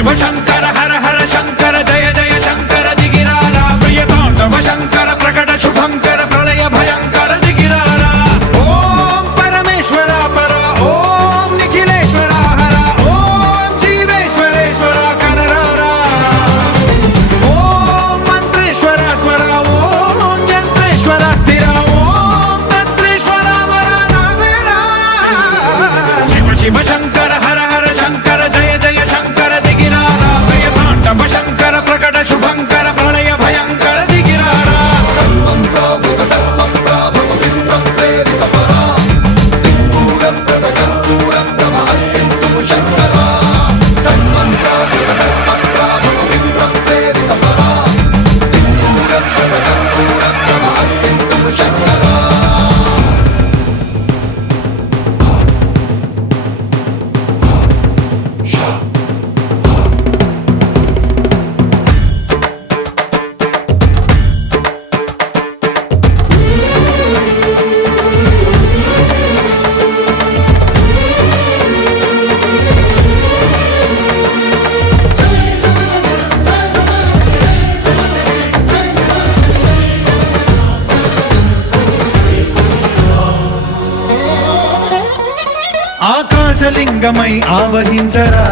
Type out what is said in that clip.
శివశంకర హర హర శంకర జయ జయ శంకర దిగిరారా ప్రియతాండవ శంకర ప్రకట శుభంకర ప్రళయ భయంకర దిగిరారా ఓం పరమేశ్వర పర ఓం నిఖిలేశ్వర హర ఓం జీవేశ్వరేశ్వర కనరారా ఓం మంత్రేశ్వర స్వర ఓం యంత్రేశ్వర స్థిర ఓం తంత్రేశ్వర వర నావేరా శివ శివ శంకర హర హర శంకర జయ జయ శంకర దిగిరారా ప్రియతాండవ శంకర ప్రకట శుభంకర ప్రళయ భయంకర దిగిరారా ఆకాశలింగమై ఆవహించరా